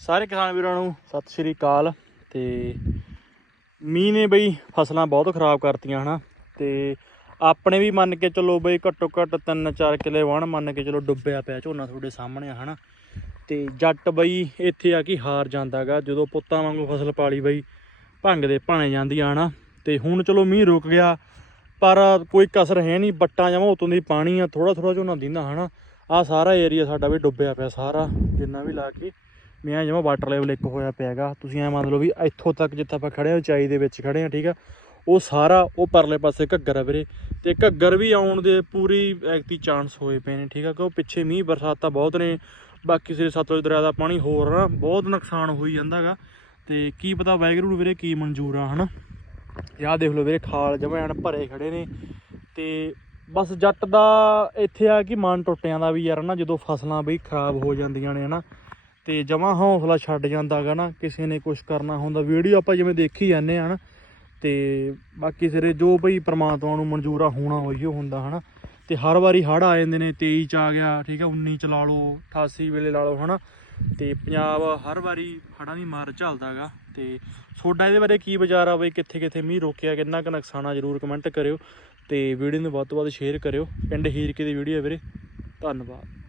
ਸਾਰੇ ਕਿਸਾਨ ਵੀਰਾਂ ਨੂੰ ਸਤਿ ਸ਼੍ਰੀ ਅਕਾਲ ਤੇ ਮੀਂਹ ਨੇ ਬਈ ਫਸਲਾਂ ਬਹੁਤ ਖਰਾਬ ਕਰਤੀਆਂ, ਹਨਾ? ਤੇ ਆਪਣੇ ਵੀ ਮੰਨ ਕੇ ਚੱਲੋ ਬਈ ਘੱਟੋ ਘੱਟ 3-4 ਕਿਲੇ ਵਣ ਮੰਨ ਕੇ ਚੱਲੋ ਡੁੱਬਿਆ ਪਿਆ ਝੋਨਾ ਤੁਹਾਡੇ ਸਾਹਮਣੇ ਆ, ਹਨਾ? ਤੇ ਜੱਟ ਬਈ ਇੱਥੇ ਆ ਕੀ ਹਾਰ ਜਾਂਦਾਗਾ, ਜਦੋਂ ਪੁੱਤਾਂ ਵਾਂਗੂ ਫਸਲ ਪਾਲੀ ਬਈ ਭੰਗ ਦੇ ਭਾਣੇ ਜਾਂਦੀਆਂ, ਹਨਾ? ਤੇ ਹੁਣ ਚਲੋ ਮੀਂਹ ਰੁਕ ਗਿਆ, ਪਰ ਕੋਈ ਕਸਰ ਹੈ ਨਹੀਂ, ਬੱਟਾਂ ਜਮਾ ਉਤੋਂ ਦੀ ਪਾਣੀ ਆ ਥੋੜਾ ਥੋੜਾ ਝੋਨਾ ਦਿੰਦਾ, ਹਨਾ? ਆ ਸਾਰਾ ਏਰੀਆ ਸਾਡਾ ਵੀ ਡੁੱਬਿਆ ਪਿਆ ਸਾਰਾ, ਜਿੰਨਾ ਵੀ ਲਾ ਕੇ ਮੈਂ ਜਮਾ ਵਾਟਰ ਲੈਵਲ ਇੱਕ ਹੋਇਆ ਪਿਆਗਾ ਤੁਸੀਂ ਐ ਮੰਨ ਲਓ ਵੀ ਇੱਥੋਂ ਤੱਕ ਜਿੱਥੇ ਆਪਾਂ ਖੜੇ ਹਾਂ, ਉਚਾਈ ਦੇ ਵਿੱਚ ਖੜੇ ਹਾਂ, ਠੀਕ ਆ? ਉਹ ਸਾਰਾ ਉਹ ਪਰਲੇ ਪਾਸੇ ਘੱਗਰ ਆ ਵੀਰੇ। ਤੇ ਘੱਗਰ ਵੀ ਆਉਣ ਦੇ ਪੂਰੀ ਐਕਤੀ ਚਾਂਸ ਹੋਏ ਪਏ ਨੇ, ਠੀਕ ਆ? ਕਿ ਉਹ ਪਿੱਛੇ ਮੀਂਹ ਬਰਸਾਤਾਂ ਬਹੁਤ ਨੇ। ਬਾਕੀ ਸਿਰੇ ਸਤਲੁਜ ਦਰਿਆ ਦਾ ਪਾਣੀ ਹੋਰ ਨਾ, ਬਹੁਤ ਨੁਕਸਾਨ ਹੋਈ ਜਾਂਦਾਗਾ ਤੇ ਕੀ ਪਤਾ ਵੈਗਰੂ ਨੂੰ ਵੀਰੇ ਕੀ ਮਨਜ਼ੂਰ ਆ, ਹਨਾ? ਯਾਹ ਦੇਖ ਲਓ ਵੀਰੇ, ਖਾਲ ਜਮਾਂ ਐਨ ਭਰੇ ਖੜੇ ਨੇ। ਤੇ ਬਸ ਜੱਟ ਦਾ ਇੱਥੇ ਆ ਕਿ ਮਨ ਟੁੱਟਿਆਂ ਦਾ ਵੀ ਯਾਰ ਨਾ ਜਦੋਂ ਫਸਲਾਂ ਬਈ ਖਰਾਬ ਹੋ ਜਾਂਦੀਆਂ ਨੇ, ਹਨਾ? ਤੇ ਜਮਾਂ ਹੌਸਲਾ ਛੱਡ ਜਾਂਦਾਗਾ ਨਾ, ਕਿਸੇ ਨੇ ਕੁਝ ਕਰਨਾ ਹੁੰਦਾ। ਵੀਡੀਓ ਆਪਾਂ ਜਿਵੇਂ ਦੇਖੀ ਜਾਂਦੇ ਆ ਨਾ, ਤੇ ਬਾਕੀ ਸਿਰੇ ਜੋ ਬਈ ਪ੍ਰਮਾਤਮਾ ਨੂੰ ਮਨਜ਼ੂਰ ਹੋਣਾ ਹੋਈ ਉਹ ਹੁੰਦਾ, ਹਨਾ। ਤੇ ਹਰ ਵਾਰੀ ਹੜ੍ਹ ਆ ਜਾਂਦੇ ਨੇ 23 ਚ ਆ ਗਿਆ, ਠੀਕ ਹੈ 19 ਚ ਲਾ ਲਓ 88 ਵੇਲੇ ਲਾ ਲਓ, ਹਨਾ। ਤੇ ਪੰਜਾਬ ਹਰ ਵਾਰੀ ਹੜ੍ਹਾਂ ਦੀ ਮਾਰ ਝੱਲਦਾਗਾ। ਤੇ ਤੁਹਾਡਾ ਇਹਦੇ ਬਾਰੇ ਕੀ ਵਿਚਾਰ ਆ ਬਈ ਕਿੱਥੇ ਕਿੱਥੇ ਮੀਂਹ ਰੋਕਿਆ, ਕਿੰਨਾ ਕੁ ਨੁਕਸਾਨ ਆ, ਜਰੂਰ ਕਮੈਂਟ ਕਰਿਓ। ਤੇ ਵੀਡੀਓ ਨੂੰ ਵੱਧ ਤੋਂ ਵੱਧ ਸ਼ੇਅਰ ਕਰਿਓ। ਪਿੰਡ ਹੀਰਕੇ ਦੀ ਵੀਡੀਓ ਵੀਰੇ। ਧੰਨਵਾਦ।